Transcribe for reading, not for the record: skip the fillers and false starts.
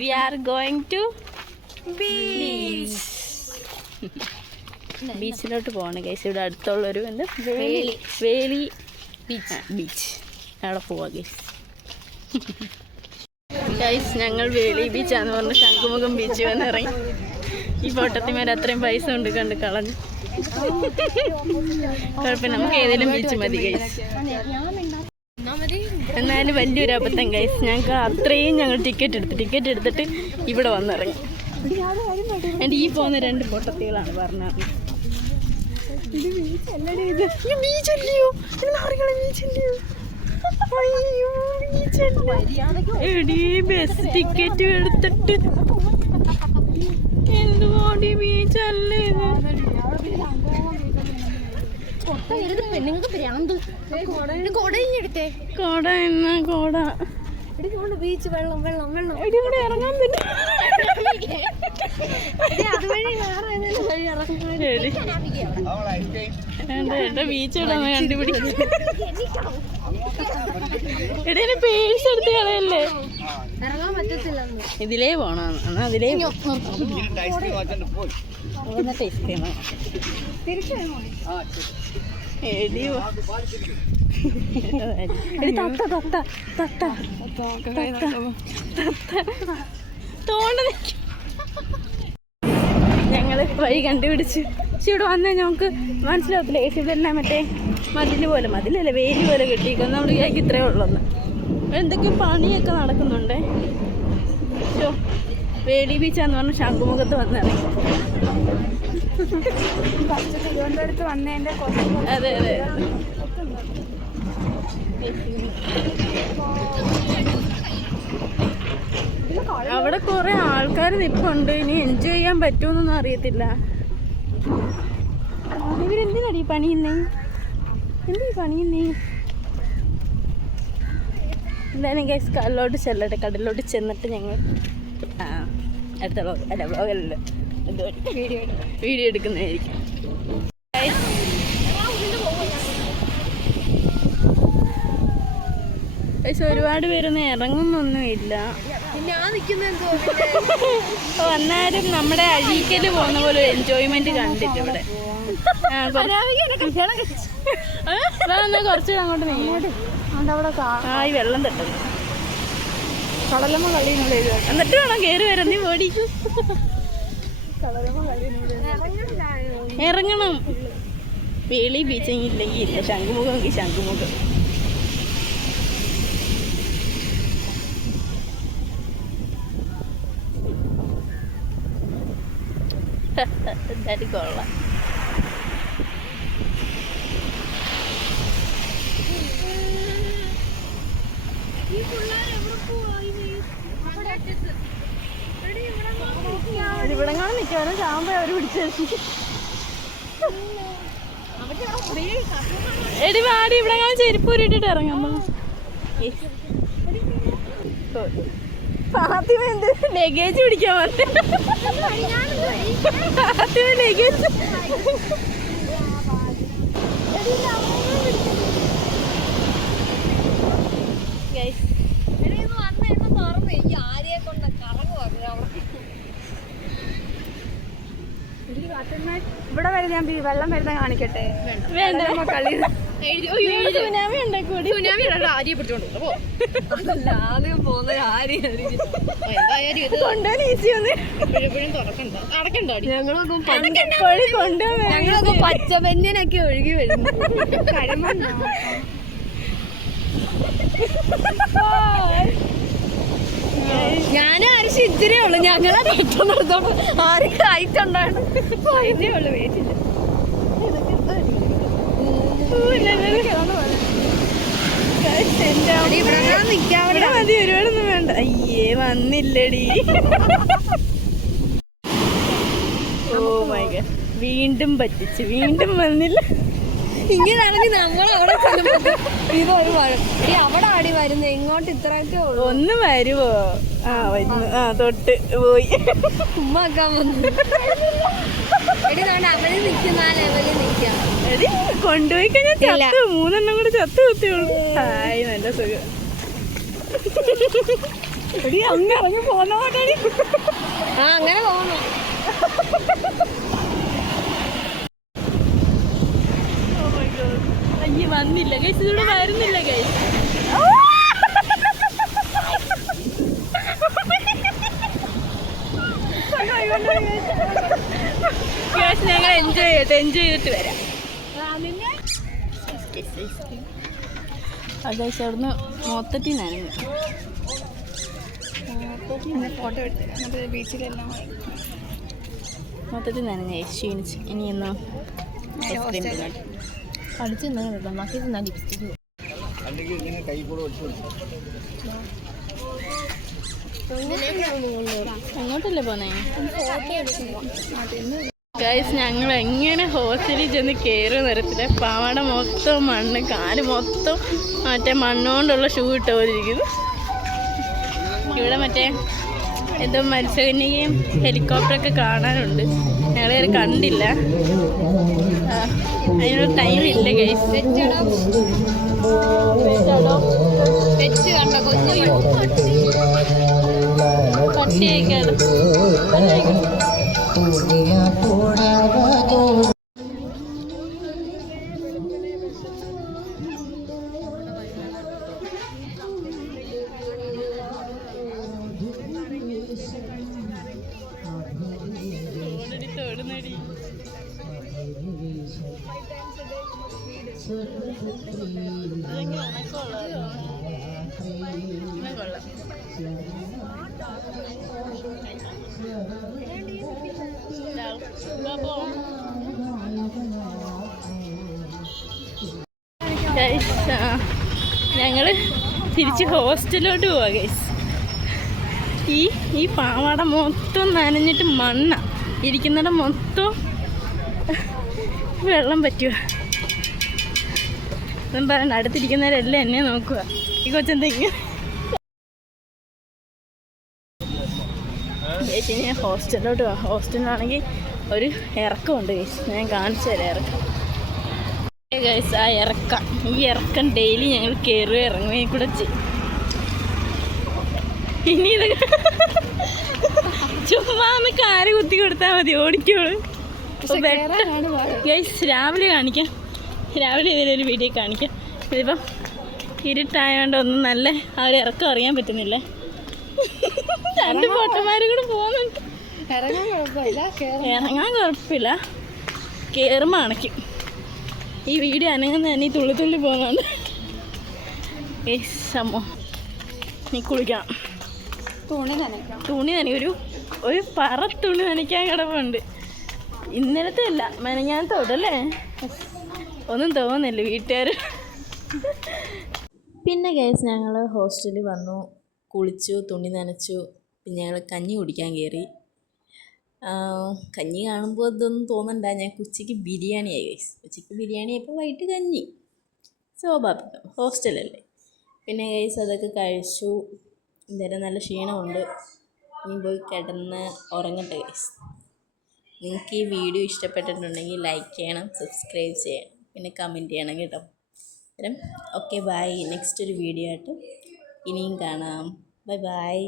We are going to beach. ബീച്ചിലോട്ട് പോകണം guys. ഇവിടെ അടുത്തുള്ളൊരു എന്ത് വേലി ബീച്ച്, അവിടെ പോവാ ഗൈസ്. ഗൈസ് ഞങ്ങൾ വേലി ബീച്ചാന്ന് പറഞ്ഞ് ശംഖുമുഖം ബീച്ച് വന്നിറങ്ങി. ഈ പൊട്ടത്തിമാർ അത്രയും പൈസ കൊണ്ട് കണ്ട് കളഞ്ഞു. കുഴപ്പമില്ല, നമുക്ക് ഏതെങ്കിലും ബീച്ച് മതി ഗൈസ്. എന്നാലും വലിയൊരു അബദ്ധം ഗൈസ്. ഞങ്ങൾക്ക് അത്രയും ഞങ്ങൾ ടിക്കറ്റ് എടുത്തിട്ട് ഇവിടെ വന്നിറങ്ങി. എൻ്റെ ഈ പോകുന്ന 2 പൊട്ടത്തികളാണ് പറഞ്ഞത്. ബസ് ടിക്കറ്റ് എടുത്തിട്ട് എന്തുകൊണ്ടി ബീച്ചല്ലേ ബീച്ച് വെള്ളം ഇവിടെ ഇറങ്ങാൻ പറ്റും. ബീച്ച് ഇടാന്ന് കണ്ടുപിടിക്കും. എടേ പേഴ്സ് എടുത്ത് കളയല്ലേ. ഇറങ്ങാൻ പറ്റത്തില്ല. ഇതിലേ പോണോ? എന്നാ അതിലേ ഞങ്ങള് വഴി കണ്ടുപിടിച്ച്. പക്ഷെ ഇവിടെ വന്നാൽ ഞങ്ങൾക്ക് മനസ്സിലാവത്തില്ല. ഇവിടെ എല്ലാം മറ്റേ മതിലല്ല വേലി പോലെ കെട്ടിയിരിക്കുന്നു. നമ്മൾ കേക്ക് ഇത്രയേ ഉള്ളൂന്ന്. എന്തൊക്കെ പണിയൊക്കെ നടക്കുന്നുണ്ടേ. വേലി ബീച്ചാന്ന് പറഞ്ഞ ശംഖുമുഖത്ത് വന്നിറങ്ങി. തിരുവനന്തപുരത്ത് വന്നതിന്റെ അതെ. അവിടെ കുറെ ആൾക്കാർ നിൽപ്പുണ്ട്. ഇനി എൻജോയ് ചെയ്യാൻ പറ്റുമെന്നൊന്നും അറിയത്തില്ല. ഇവരെന്തിനാടി പണിയുന്നേ? എന്തായാലും ഗൈസ് കടലിലോട്ട് ചെന്നിട്ട് ഞങ്ങൾ അടുത്ത വ്ളോഗല്ല വീഡിയോ എടുക്കുന്നതായിരിക്കും. ഒരുപാട് പേരൊന്നും ഇറങ്ങുന്നൊന്നുമില്ല. വന്നാലും നമ്മുടെ അഴീക്കല് പോകുന്ന പോലെ ഒരു എൻജോയ്മെന്റ് കണ്ടില്ല ഇവിടെ. കുറച്ചുകൂടെ അങ്ങോട്ട് നീങ്ങോട്ട് ഈ വെള്ളം തട്ടുന്നു. കടലമ്മ കളി എന്നിട്ട് വേണം കയറി വരാൻ. നീ ഓടിക്കും. ഇറങ്ങണം. വേളി ബീച്ചെങ്കിൽ ഇല്ലെങ്കിൽ ഇല്ല. ശംഖുമുഖം ശംഖുമുഖം. എന്തായാലും കൊള്ളാം. ഇവിടെ കാണാൻ നിൽക്കാനും ചാമ്പ അവർ പിടിച്ചു. എടി വാടി ഇവിടെ കാണാൻ ചെരുപ്പ് ഇട്ടിട്ട് ഇറങ്ങാം. ഫാത്തിമ എന്ത് ലഗേജ് പിടിക്കാൻ പറഞ്ഞു. ഫാത്തിമ ലഗേജ് ഇവിടെ വരെ ഞാൻ വെള്ളം വരുന്ന കാണിക്കട്ടെ. വേണ്ട കളി സുനാമി ഉണ്ടാക്കൂടി. ആര്യെ പിടിച്ചോണ്ട് ആദ്യം പോകുന്ന കൊണ്ടുപോകാൻ ഈസി ഒന്ന്. ഞങ്ങളൊക്കെ പച്ചബന്യനൊക്കെ ഒഴുകി വരുന്നു. ഞാനും ആരും ഇത്തിരേ ഉള്ളു. ഞങ്ങളെ പെട്ടെന്ന് എടുത്തോണ്ട് ആർക്കും ഹൈറ്റ് ഉണ്ടായിരുന്നു. അതിന്റെ ഉള്ളു വെയിറ്റില്ല. മതി, ഒരുപാടൊന്നും വേണ്ട. അയ്യേ വന്നില്ലടി. ഓ മൈ ഗോഡ്, വീണ്ടും പറ്റിച്ച്. വീണ്ടും വന്നില്ല. ഇങ്ങനാണെങ്കിൽ നമ്മളവിടെ ഇതൊരു അവിടെ ആടി വരുന്നത്. ഇങ്ങോട്ട് ഇത്രയൊക്കെ ഉള്ളു. ഒന്ന് വരുവോ? വരുന്നു. തൊട്ട് പോയി. ഉമ്മാക്കാൻ വന്നു. അവര് നിൽക്കുന്ന ആ ലെവലിൽ നിൽക്കാം. കൊണ്ടുപോയി കഴിഞ്ഞാൽ ചത്തു. 3 എണ്ണം കൂടെ ചത്തു കുത്തിയുള്ളൂ. ഹായ്, നല്ല സുഖം. ഇറങ്ങി പോന്നോട്ടെ. ആ അങ്ങനെ പോകണം. അയ്യ വന്നില്ല ഗൈസ്, ഇതിലൂടെ വരുന്നില്ല ഗൈസ്. ഞങ്ങൾ എൻജോയ് ചെയ്തിട്ട് വരാം. ഗൈസ് അവിടുന്ന് മൊത്തത്തിൽ നനഞ്ഞു. ഫോട്ടോ എടുത്ത് ബീച്ചിലെല്ലാം മൊത്തത്തിൽ നനഞ്ഞ ക്ഷീണിച്ച്. ഇനി എന്നോ ഐസ്ക്രീം തിന്നോട്ടെ. പഠിച്ച് തിന്നാ ബാക്കി തിന്നാ ലിപ്സ്റ്റിക്ക്. അങ്ങോട്ടല്ലേ പോന്നേ ഗൈസ്? ഞങ്ങൾ എങ്ങനെ ഹോസ്റ്റലിൽ ചെന്ന് കയറി നിരത്തില്ല. പാവാട മൊത്തം മണ്ണ്, കാല് മൊത്തം മറ്റേ മണ്ണുകൊണ്ടുള്ള ഷൂ ഇട്ട് പോലിരിക്കുന്നു. ഇവിടെ മറ്റേ എന്തോ മത്സ്യകന്യകയും ഹെലികോപ്റ്ററൊക്കെ കാണാനുണ്ട്. ഞങ്ങളെ കണ്ടില്ല, അതിനുള്ള ടൈമില്ല ഗൈസ്. പട്ടിയേക്കാണ്. തോടുന്നടി ഞങ്ങള് തിരിച്ച് ഹോസ്റ്റലിലോട്ട് പോവാ ഗൈസ്. ഈ പാവാട മൊത്തം നനഞ്ഞിട്ട് മണ്ണ ഇരിക്കുന്നിടം മൊത്തം വെള്ളം പറ്റുക. ഒന്നും പറയണ്ട, അടുത്തിരിക്കുന്നവരെല്ലാം എന്നെ നോക്കുക. ഈ കൊച്ചെന്തെങ്കിലും ചേച്ചി ഞാൻ ഹോസ്റ്റലിലോട്ട് പോവാം. ഹോസ്റ്റലിലാണെങ്കിൽ ഒരു ഇറക്കമുണ്ട് ഗൈസ്, ഞാൻ കാണിച്ചു തരാം ഇറക്കം. ഗൈസ് ആ ഇറക്കം, ഈ ഇറക്കം ഡെയിലി ഞങ്ങൾ കയറുകയും ഇറങ്ങുകയും കൂടെ ചെയ്യും. ഇനി ഇതൊക്കെ ചുമ്മാ ഒന്ന് കാല് കുത്തി കൊടുത്താൽ മതി, ഓടിക്കോളൂ. ഗൈസ് രാവിലെ കാണിക്കാം, രാവിലെ ഏതെങ്കിലും ഒരു വീഡിയോ കാണിക്കാം. ഇതിപ്പം ഇരുട്ടായതുകൊണ്ട് ഒന്നും നല്ല ആ ഒരു ഇറക്കം അറിയാൻ പറ്റുന്നില്ല. രണ്ട് പൊട്ടന്മാരും കൂടെ പോകുന്നുണ്ട്. ഇറങ്ങാൻ കുഴപ്പമില്ല, കയറുമ്പോൾ അണയ്ക്കും. ഈ വീഡിയോ അനങ്ങുന്ന തന്നെ ഈ തുള്ളി തുള്ളി പോകുന്നുണ്ട്. സമ്മോ നീ കുളിക്കണം. തുണി നനയ്ക്കും, ഒരു പറ തുണി നനയ്ക്കാൻ കിടപ്പുണ്ട്. ഇന്നലത്തെ അല്ല, മെനഞ്ഞാന്നത്തെ തൊട്ടല്ലേ. ഒന്നും തോന്നുന്നില്ല വീട്ടുകാർ. പിന്നെ ഗൈസ് ഞങ്ങൾ ഹോസ്റ്റലിൽ വന്നു, കുളിച്ചു, തുണി നനച്ചു. പിന്നെ ഞങ്ങൾ കഞ്ഞി കുടിക്കാൻ കയറി. കഞ്ഞി കാണുമ്പോൾ ഇതൊന്നും തോന്നണ്ട, ഞാൻ ഉച്ചയ്ക്ക് ബിരിയാണിയായി ഗൈസ്. ഉച്ചയ്ക്ക് ബിരിയാണി ആയപ്പോൾ വൈകിട്ട് കഞ്ഞി, സ്വാഭാവികം, ഹോസ്റ്റലല്ലേ. പിന്നെ ഗൈസ് അതൊക്കെ കഴിച്ചു. എന്തായാലും നല്ല ക്ഷീണമുണ്ട്, ഇനി പോയി കിടന്ന് ഉറങ്ങട്ടെ ഗൈസ്. നിങ്ങൾക്ക് ഈ വീഡിയോ ഇഷ്ടപ്പെട്ടിട്ടുണ്ടെങ്കിൽ ലൈക്ക് ചെയ്യണം, സബ്സ്ക്രൈബ് ചെയ്യണം, പിന്നെ കമൻറ്റ് ചെയ്യണം കേട്ടോ. അന്നേരം ഓക്കെ ബൈ. നെക്സ്റ്റ് ഒരു വീഡിയോ ആയിട്ട് ഇനിയും കാണാം. Bye bye.